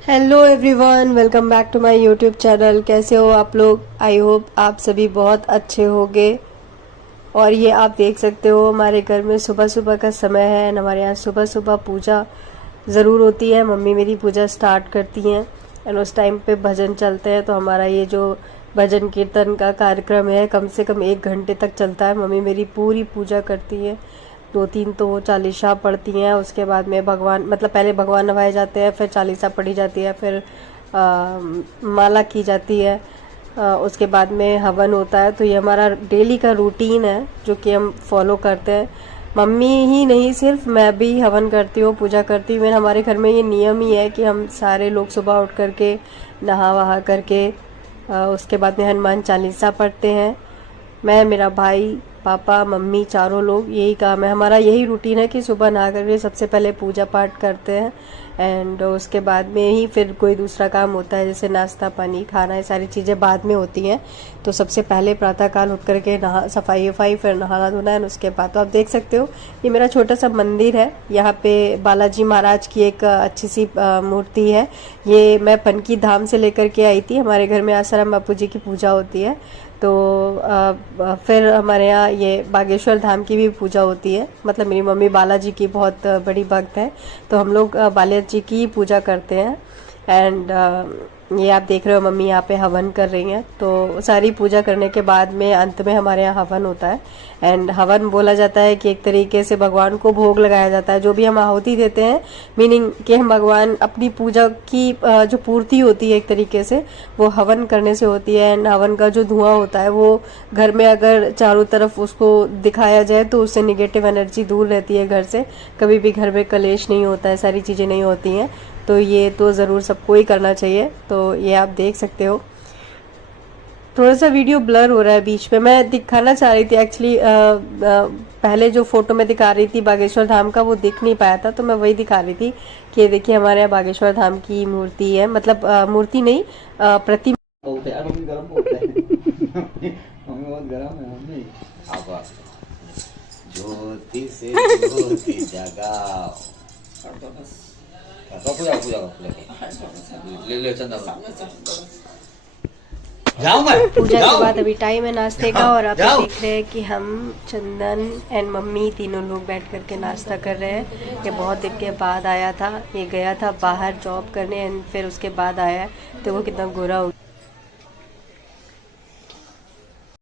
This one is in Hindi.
Hello everyone, welcome back to my YouTube channel. कैसे हो आप लोग? आई होप आप सभी बहुत अच्छे होंगे। और ये आप देख सकते हो हमारे घर में सुबह सुबह का समय है एंड हमारे यहाँ सुबह सुबह पूजा ज़रूर होती है। मम्मी मेरी पूजा स्टार्ट करती हैं एंड उस टाइम पे भजन चलते हैं। तो हमारा ये जो भजन कीर्तन का कार्यक्रम है कम से कम 1 घंटे तक चलता है। मम्मी मेरी पूरी पूजा करती है, 2-3 तो वो चालीसा पढ़ती हैं। उसके बाद में भगवान मतलब पहले भगवान नवाए जाते हैं, फिर चालीसा पढ़ी जाती है, फिर माला की जाती है, उसके बाद में हवन होता है। तो ये हमारा डेली का रूटीन है जो कि हम फॉलो करते हैं। मम्मी ही नहीं, सिर्फ मैं भी हवन करती हूँ, पूजा करती हूँ। हमारे घर में ये नियम ही है कि हम सारे लोग सुबह उठ करके नहा वहा करके उसके बाद में हनुमान चालीसा पढ़ते हैं। मैं, मेरा भाई, पापा, मम्मी, चारों लोग यही काम है हमारा। यही रूटीन है कि सुबह नहा करके सबसे पहले पूजा पाठ करते हैं एंड उसके बाद में ही फिर कोई दूसरा काम होता है, जैसे नाश्ता पानी खाना, ये सारी चीज़ें बाद में होती हैं। तो सबसे पहले प्रातःकाल उठ करके नहा सफाई वफाई, फिर नहाना धोना है। उसके बाद तो आप देख सकते हो ये मेरा छोटा सा मंदिर है। यहाँ पे बालाजी महाराज की एक अच्छी सी मूर्ति है। ये मैं पनकी धाम से लेकर के आई थी। हमारे घर में आसाराम बापू जी की पूजा होती है, तो फिर हमारे यहाँ ये बागेश्वर धाम की भी पूजा होती है। मतलब मेरी मम्मी बालाजी की बहुत बड़ी भक्त है, तो हम लोग बालाजी की पूजा करते हैं। एंड ये आप देख रहे हो मम्मी यहाँ पे हवन कर रही हैं। तो सारी पूजा करने के बाद में अंत में हमारे यहाँ हवन होता है। एंड हवन बोला जाता है कि एक तरीके से भगवान को भोग लगाया जाता है। जो भी हम आहुति देते हैं, मीनिंग कि हम भगवान अपनी पूजा की जो पूर्ति होती है एक तरीके से, वो हवन करने से होती है। एंड हवन का जो धुआं होता है वो घर में अगर चारों तरफ उसको दिखाया जाए तो उससे निगेटिव एनर्जी दूर रहती है घर से। कभी भी घर में कलेश नहीं होता है, सारी चीज़ें नहीं होती हैं। तो ये तो ज़रूर सबको ही करना चाहिए। तो ये आप देख सकते हो। थोड़ा सा वीडियो ब्लर हो रहा है बीच में। मैं दिखाना चाह रही थी एक्चुअली, पहले जो फोटो में दिखा रही थी बागेश्वर धाम का, वो दिख नहीं पाया था, तो मैं वही दिखा रही थी कि देखिए हमारे यहाँ बागेश्वर धाम की मूर्ति है। मतलब मूर्ति नहीं, प्रतिमा। ज्योति से ज्योति जगाओ। पूजा पूजा ले ले चंदा जाओ मैं पूजा के बाद अभी टाइम है नाश्ते का, और आप देख रहे हैं कि हम चंदन एंड मम्मी तीनों लोग बैठ करके नाश्ता कर रहे हैं। ये बहुत दिन के बाद आया था, ये गया था बाहर जॉब करने एंड फिर उसके बाद आया है। तो वो कितना गोरा हो